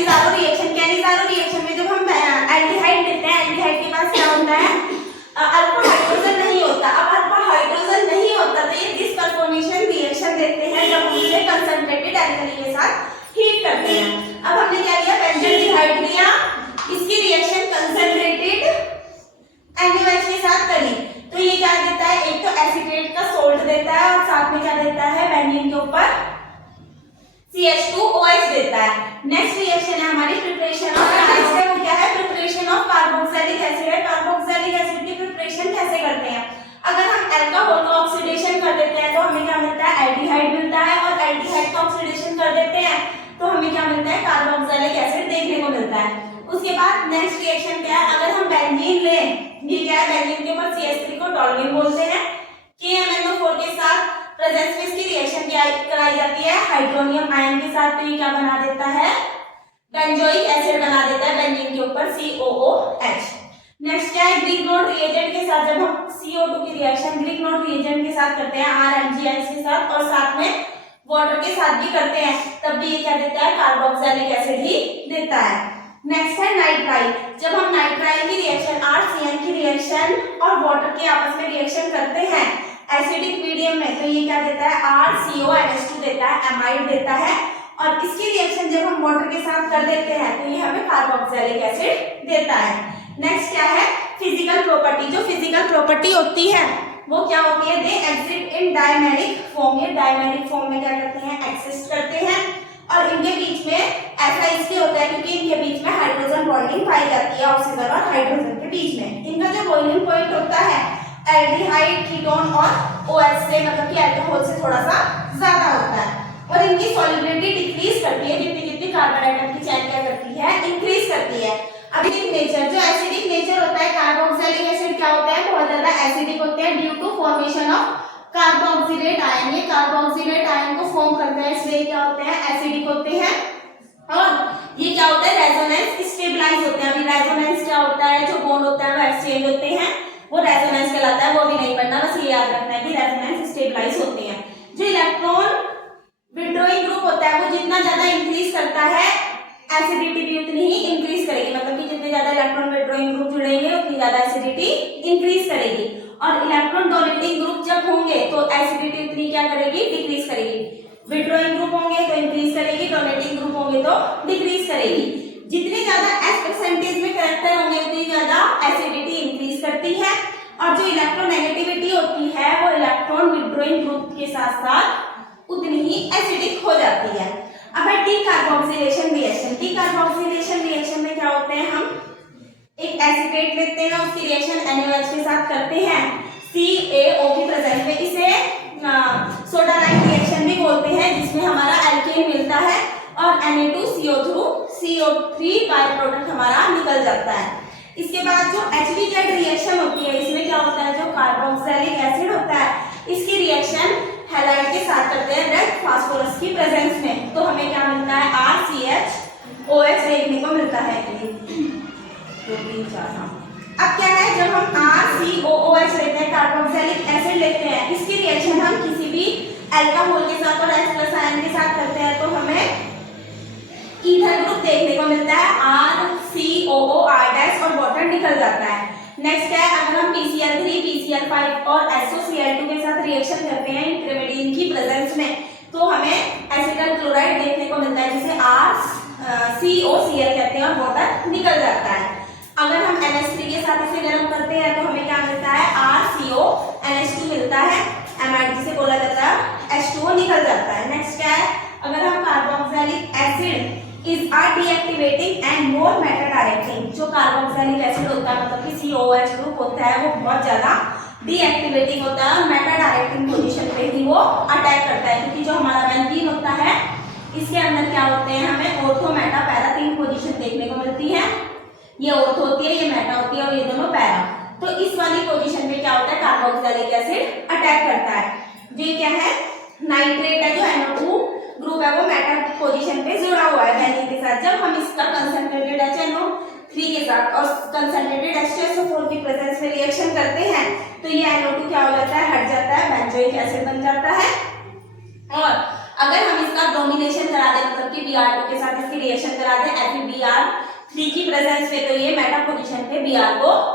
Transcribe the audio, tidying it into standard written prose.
Cannizzaro reaction, Cannizzaro reaction में जब हम एल्डिहाइड लेते हैं, एल्डिहाइड के पास क्या होता है, अल्फा हाइड्रोजन नहीं होता। अब अल्फा हाइड्रोजन नहीं होता तो ये डिसकन्फर्मेशन रिएक्शन देते हैं जब हम इसे कंसंट्रेटेड एल्कली के साथ हीट करते हैं। अब हमने क्या लिया, बेंजोल्डिहाइड लिया, इसकी रिएक्शन कंसंट्रेटेड NaOH के साथ करी तो ये क्या देता है, एक तो एसीटेट का सोल्ट देता है और साथ में क्या देता है, बेंजीन के ऊपर CH2OH देता है। नेक्स्ट रिएक्शन है हमारी प्रिपरेशन ऑफ, नेक्स्ट है वो क्या है, प्रिपरेशन ऑफ कार्बोक्सिलिक एसिड है। कार्बोक्सिलिक एसिड की प्रिपरेशन कैसे करते हैं, अगर हम अल्कोहल का ऑक्सीडेशन कर देते हैं तो हमें क्या मिलता है, एल्डिहाइड मिलता है, और एल्डिहाइड का ऑक्सीडेशन कर देते हैं तो हमें क्या मिलता है, कार्बोक्सिलिक एसिड देखने को मिलता है। उसके बाद नेक्स्ट रिएक्शन क्या है, अगर हम बेंजीन लें, ये क्या है, बेंजीन के ऊपर CH3 को टॉलुइन बोलते हैं, KMnO4 के साथ प्रेजेंस में इसकी रिएक्शन कराई जाती है हाइड्रोनियम आयन के साथ, तो ये क्या बना देता है, बेंजोइक एसिड बना देता है बेंजीन के ऊपर COOH। नेक्स्ट क्या है, ग्रीक नोट रिएजेंट के साथ जब हम CO2 की रिएक्शन ग्रीक नोट रिएजेंट के साथ करते हैं RMgS के साथ और साथ में वाटर के साथ भी करते हैं, तब भी ये क्या देता है, कार्बोक्सिलिक एसिड ही देता है। नेक्स्ट है नाइट्राइल, जब हम नाइट्राइल की रिएक्शन RCN की रिएक्शन और वाटर के आपस में रिएक्शन करते हैं एसिडिक मीडियम में, तो ये क्या देता है, RCONH2 देता है, एमाइड देता है, और इसकी रिएक्शन जब हम वाटर के साथ कर देते हैं तो ये हमें कार्बोक्सिलिक एसिड देता है। नेक्स्ट क्या है, फिजिकल प्रॉपर्टी, जो फिजिकल प्रॉपर्टी होती है वो क्या होती है, they exist in dimeric form, ये डायमेरिक फॉर्म में क्या करते हैं, एग्जिस्ट करते हैं, और इनके बीच में ऐसा इसलिए होता है क्योंकि इनके बीच में हाइड्रोजन बॉन्डिंग पाई जाती है ऑक्सीजन और हाइड्रोजन के बीच में। इनका जो बॉइलिंग पॉइंट होता है एल्डिहाइड, कीटोन और OH से, मतलब कि अल्कोहल से थोड़ा सा ज्यादा होता है, और इनकी सॉल्युबिलिटी डिक्रीज करती है, जितनी जितनी कार्बन आइटम की चेन क्या करती है, इंक्रीज करती है। एसिडिक नेचर, जो एसिडिक नेचर होता है, कार्बोक्सिलिक एसिड क्या होता है, बहुत ज्यादा एसिडिक होते हैं due to formation of carboxylate ion, ये कार्बोक्सिलेट आयन को फॉर्म करते हैं, इसलिए क्या होते हैं, एसिडिक होते हैं, और ये क्या होता है, रेजोनेंस स्टेबलाइज होते हैं। अभी रेजोनेंस क्या होता है, जो बॉन्ड होता है वो एक्सचेंज होते हैं, वो रेजोनेंस कहलाता है, वो भी नहीं पढ़ना, बस ये याद रखना है कि रेजोनेंस स्टेबलाइज होते हैं। जो इलेक्ट्रॉन विड्रॉइंग ग्रुप होता है वो जितना ज्यादा इंक्रीज करता है एसिडिटी भी उतनी ही इंक्रीज करेगी, मतलब कि जितने ज्यादा इलेक्ट्रॉन विड्रॉइंग ग्रुप जुड़ेंगे उतनी ज्यादा एसिडिटी इंक्रीज करेगी, और इलेक्ट्रॉन डोनेटिंग ग्रुप जब होंगे तो एसिडिटी उतनी क्या करेगी, डिक्रीज करेगी। विड्रॉइंग ग्रुप होंगे तो इंक्रीज करेगी, डोनेटिंग ग्रुप होंगे तो डिक्रीज करेगी। जितने ज्यादा एस परसेंटेज में कैरेक्टर होंगे उतनी ज्यादा एसिडिटी इंक्रीज करती है, और जो इलेक्ट्रोनेगेटिविटी होती है वो इलेक्ट्रॉन विड्रॉइंग ग्रुप के साथ साथ उतनी ही एसिडिक हो जाती है। अब है डीकार्बोक्सिलेशन रिएक्शन। डीकार्बोक्सिलेशन रिएक्शन में क्या होते हैं, हम एक एसीटेट लेते हैं, उसकी रिएक्शन NaOH के साथ करते हैं CaO की प्रेजेंस में, इसे सोडा लाइक रिएक्शन भी बोलते हैं, जिसमें हमारा एल्केन मिलता है और Na2CO3 बाय प्रोडक्ट हमारा निकल जाता है। इसके बाद जो HBZ रिएक्शन होती है, इसमें क्या होता है, जो कार्बोक्सिलिक एसिड होता है इसकी रिएक्शन हैलाइड के साथ करते हैं रेड फास्फोरस की प्रेजेंस में, तो हमें क्या मिलता है, RCHOH देखने को मिलता है। अब क्या है, जब हम RCOOH लेते हैं, कार्बोक्सिलिक एसिड लेते हैं, इसकी रिएक्शन हम किसी भी अल्कोहल के साथ और H+ आयन के साथ करते हैं तो हमें ईथर ग्रुप देखने को मिलता है, RCOOR- और वाटर निकल जाता है। नेक्स्ट है, अगर हम PCl3, PCl5 और SOCl2 के साथ रिएक्शन करते हैं इंट्रामेडिन की प्रेजेंस में, तो हमें एसिटल क्लोराइड देखने को मिलता है, जिसे RCOCl कहते हैं, और वाटर निकल जाता है। अगर हम NH3 के साथ इसे गर्म करते हैं तो हमें क्या मिलता है, RCONH2 मिलता है, एमाइड जिसे बोला जाता है, H2O निकल जाता है। नेक्स्ट क्या है, अगर हम carboxylic acid is are deactivating and more meta directing, जो कार्बोक्सिलिक एसिड होता है, मतलब कि COOH ग्रुप होता है, वो बहुत ज्यादा डीएक्टिवेटिंग होता है और मेटा डायरेक्टिंग पोजीशन पे ही वो अटैक करता है, क्योंकि जो हमारा बेंजीन होता है इसके अंदर क्या होते हैं, हमें ऑर्थो मेटा पैरा 3 पोजीशन देखने को मिलती है, ये ऑर्थो होती है, ये मेटा होती है, और ये दोनों पैरा। तो इस वाली पोजीशन पे क्या होता है, कार्बोक्सिलिक एसिड अटैक करता है। ये क्या है, नाइट्रेट है, जो NO2 ग्रुप है वो मेटा पोजीशन पे जुड़ा हुआ है बेंजीन के साथ। जब हम इसका कंसंट्रेटेड HNO3 के साथ और कंसंट्रेटेड H2SO4 की प्रेजेंस में रिएक्शन करते हैं तो ये NO2 क्या हो जाता है, हट जाता है, बेंजोइक एसिड बन जाता है। और अगर हम इसका डोमिनेशन करा दें, मतलब मतलब कि Br2 के साथ इसकी रिएक्शन करा दें Fe Br3 की प्रेजेंस पे, तो ये मेटा पोजीशन पे Br को